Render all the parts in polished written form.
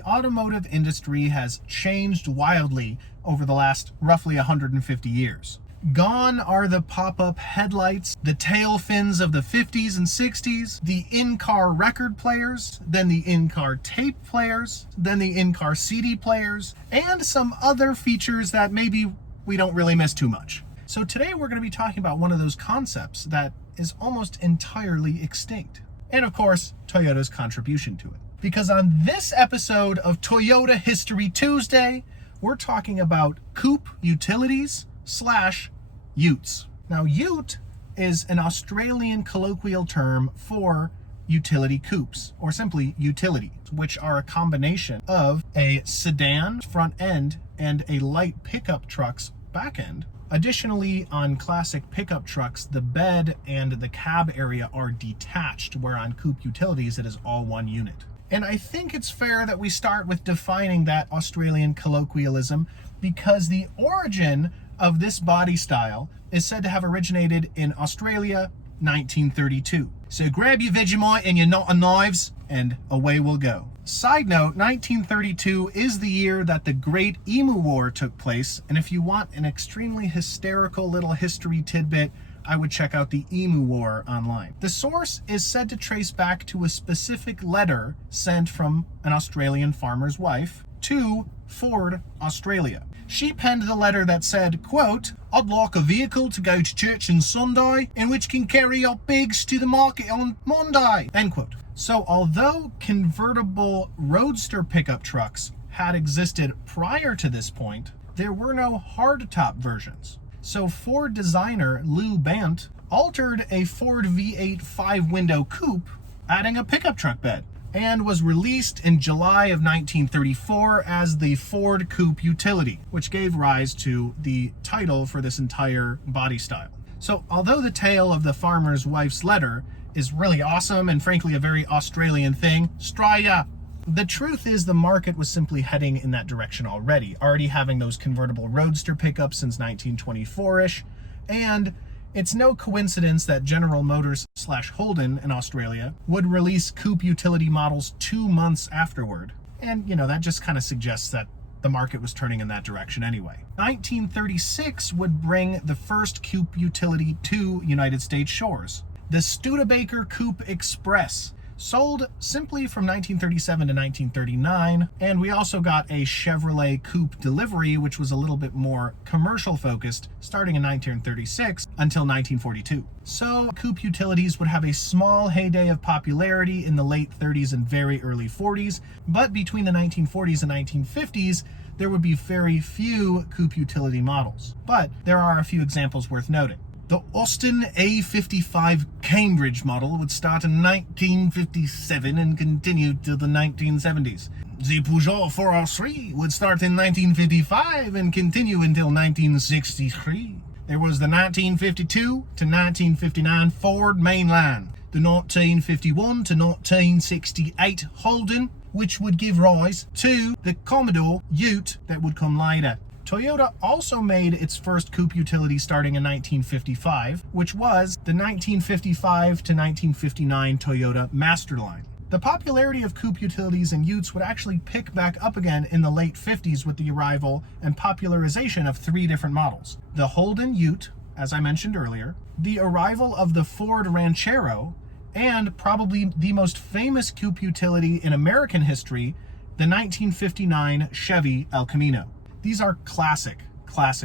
the automotive industry has changed wildly over the last roughly 150 years. Gone are the pop-up headlights, the tail fins of the 50s and 60s, the in-car record players, then the in-car tape players, then the in-car CD players, and some other features that maybe we don't really miss too much. So today we're going to be talking about one of those concepts that is almost entirely extinct. And of course, Toyota's contribution to it. Because on this episode of Toyota History Tuesday, we're talking about coupe utilities / Utes. Now, Ute is an Australian colloquial term for utility coupes, or simply utilities, which are a combination of a sedan front end and a light pickup truck's back end. Additionally, on classic pickup trucks, the bed and the cab area are detached, where on coupe utilities it is all one unit. And I think it's fair that we start with defining that Australian colloquialism, because the origin of this body style is said to have originated in Australia, 1932. So grab your Vegemite and your knot of knives, and away we'll go. Side note, 1932 is the year that the Great Emu War took place, and if you want an extremely hysterical little history tidbit, I would check out the Emu War online. The source is said to trace back to a specific letter sent from an Australian farmer's wife to Ford, Australia. She penned the letter that said, quote, "I'd like a vehicle to go to church on Sunday and which can carry our pigs to the market on Monday," end quote. So although convertible roadster pickup trucks had existed prior to this point, there were no hardtop versions. So Ford designer Lou Bant altered a Ford V8 5-window coupe, adding a pickup truck bed, and was released in July of 1934 as the Ford Coupe Utility, which gave rise to the title for this entire body style. So although the tale of the farmer's wife's letter is really awesome and frankly a very Australian thing, Australia, the truth is the market was simply heading in that direction already having those convertible roadster pickups since 1924-ish, and it's no coincidence that General Motors / Holden in Australia would release coupe utility models 2 months afterward. And, that just kind of suggests that the market was turning in that direction anyway. 1936 would bring the first coupe utility to United States shores. The Studebaker Coupe Express, sold simply from 1937 to 1939, and we also got a Chevrolet Coupe Delivery, which was a little bit more commercial focused, starting in 1936 until 1942. So coupe utilities would have a small heyday of popularity in the late 30s and very early 40s, but between the 1940s and 1950s, there would be very few coupe utility models. But there are a few examples worth noting. The Austin A55 Cambridge model would start in 1957 and continue till the 1970s. The Peugeot 403 would start in 1955 and continue until 1963. There was the 1952 to 1959 Ford Mainline, the 1951 to 1968 Holden, which would give rise to the Commodore Ute that would come later. Toyota also made its first coupe utility starting in 1955, which was the 1955 to 1959 Toyota Masterline. The popularity of coupe utilities and Utes would actually pick back up again in the late 50s with the arrival and popularization of 3 different models. The Holden Ute, as I mentioned earlier, the arrival of the Ford Ranchero, and probably the most famous coupe utility in American history, the 1959 Chevy El Camino. These are classic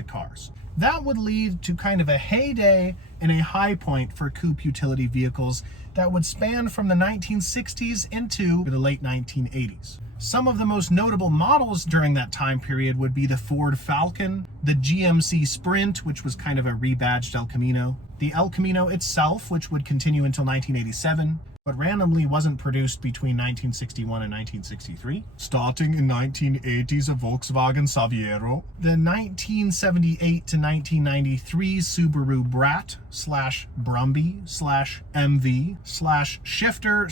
cars. That would lead to kind of a heyday and a high point for coupe utility vehicles that would span from the 1960s into the late 1980s. Some of the most notable models during that time period would be the Ford Falcon, the GMC Sprint, which was kind of a rebadged El Camino, the El Camino itself, which would continue until 1987, but randomly wasn't produced between 1961 and 1963. Starting in 1980s, a Volkswagen Saviero. The 1978 to 1993 Subaru Brat / Brumby / MV / Shifter /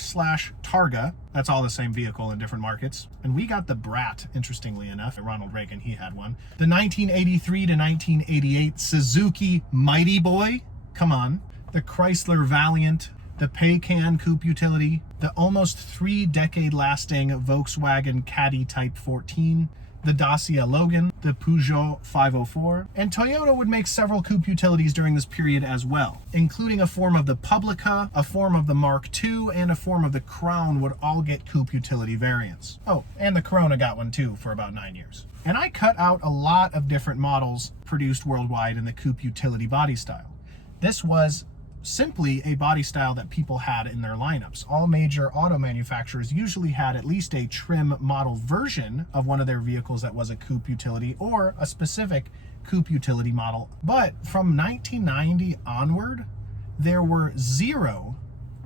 Targa. That's all the same vehicle in different markets. And we got the Brat, interestingly enough. Ronald Reagan, he had one. The 1983 to 1988 Suzuki Mighty Boy. Come on. The Chrysler Valiant. the Paycan coupe utility, the almost 3-decade lasting Volkswagen Caddy Type 14, the Dacia Logan, the Peugeot 504, and Toyota would make several coupe utilities during this period as well, including a form of the Publica, a form of the Mark II, and a form of the Crown would all get coupe utility variants. Oh, and the Corona got one too for about 9 years. And I cut out a lot of different models produced worldwide in the coupe utility body style. This was simply a body style that people had in their lineups. All major auto manufacturers usually had at least a trim model version of one of their vehicles that was a coupe utility or a specific coupe utility model. But from 1990 onward, there were 0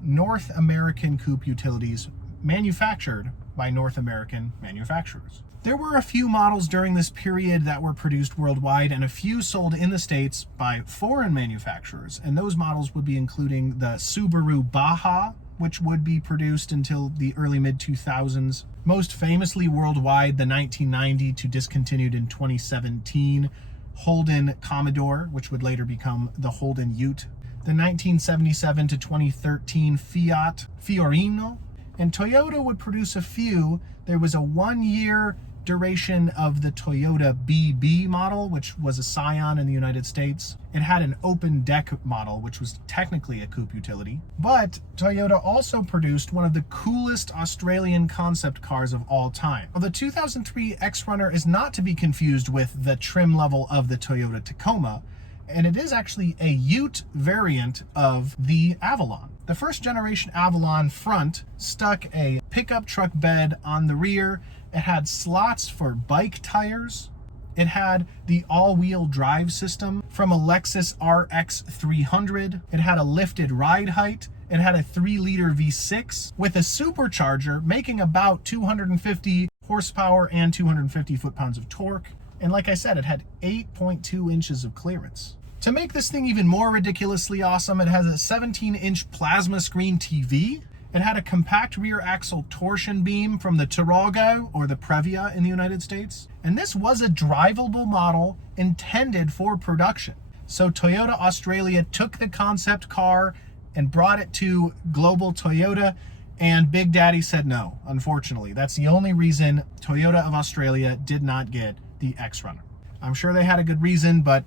North American coupe utilities manufactured by North American manufacturers. There were a few models during this period that were produced worldwide and a few sold in the States by foreign manufacturers, and those models would be including the Subaru Baja, which would be produced until the early mid-2000s. Most famously worldwide, the 1990 to discontinued in 2017 Holden Commodore, which would later become the Holden Ute, the 1977 to 2013 Fiat Fiorino, and Toyota would produce a few. There was a 1-year duration of the Toyota BB model, which was a Scion in the United States. It had an open deck model, which was technically a coupe utility. But Toyota also produced one of the coolest Australian concept cars of all time. Well, the 2003 X-Runner is not to be confused with the trim level of the Toyota Tacoma, and it is actually a Ute variant of the Avalon. The first generation Avalon front stuck a pickup truck bed on the rear. It had slots for bike tires. It had the all-wheel drive system from a Lexus RX 300. It had a lifted ride height. It had a 3-liter V6 with a supercharger making about 250 horsepower and 250 foot-pounds of torque. And like I said, it had 8.2 inches of clearance. To make this thing even more ridiculously awesome, it has a 17-inch plasma screen TV. It had a compact rear axle torsion beam from the Tirago or the Previa in the United States. And this was a drivable model intended for production. So Toyota Australia took the concept car and brought it to global Toyota, and Big Daddy said no, unfortunately. That's the only reason Toyota of Australia did not get the X-Runner. I'm sure they had a good reason, but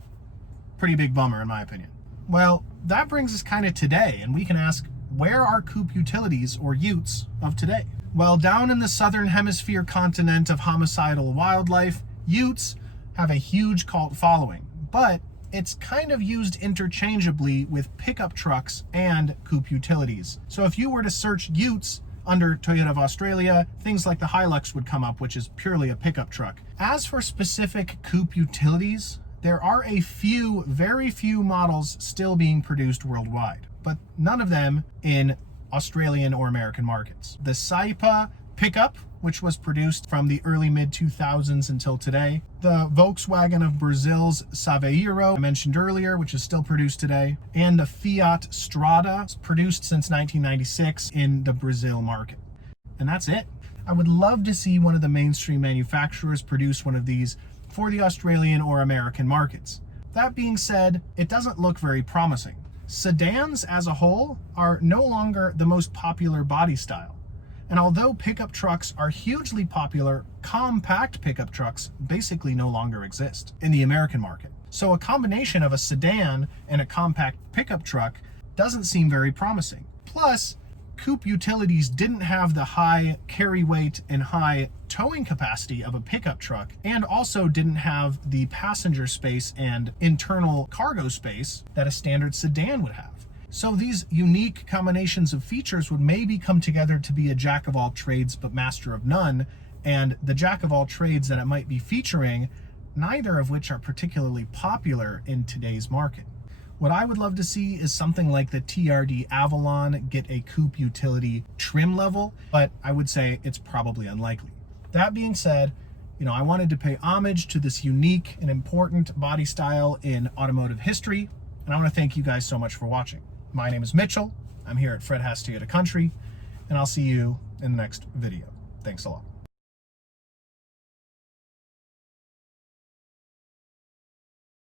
pretty big bummer in my opinion. Well, that brings us kind of today, and we can ask, where are coupe utilities or Utes of today? Well, down in the southern hemisphere continent of homicidal wildlife, Utes have a huge cult following, but it's kind of used interchangeably with pickup trucks and coupe utilities. So if you were to search Utes under Toyota of Australia, things like the Hilux would come up, which is purely a pickup truck. As for specific coupe utilities, there are a few, very few models still being produced worldwide, but none of them in Australian or American markets. The Saipa pickup, which was produced from the early mid-2000s until today. The Volkswagen of Brazil's Saveiro, I mentioned earlier, which is still produced today. And the Fiat Strada, produced since 1996 in the Brazil market. And that's it. I would love to see one of the mainstream manufacturers produce one of these for the Australian or American markets. That being said, it doesn't look very promising. Sedans as a whole are no longer the most popular body style. And although pickup trucks are hugely popular, compact pickup trucks basically no longer exist in the American market. So a combination of a sedan and a compact pickup truck doesn't seem very promising. Plus, coupe utilities didn't have the high carry weight and high towing capacity of a pickup truck, and also didn't have the passenger space and internal cargo space that a standard sedan would have. So these unique combinations of features would maybe come together to be a jack of all trades but master of none, and the jack of all trades that it might be featuring, neither of which are particularly popular in today's market. What I would love to see is something like the TRD Avalon get a coupe utility trim level, but I would say it's probably unlikely. That being said, I wanted to pay homage to this unique and important body style in automotive history, and I want to thank you guys so much for watching. My name is Mitchell. I'm here at Fred Haas Toyota Country, and I'll see you in the next video. Thanks a lot.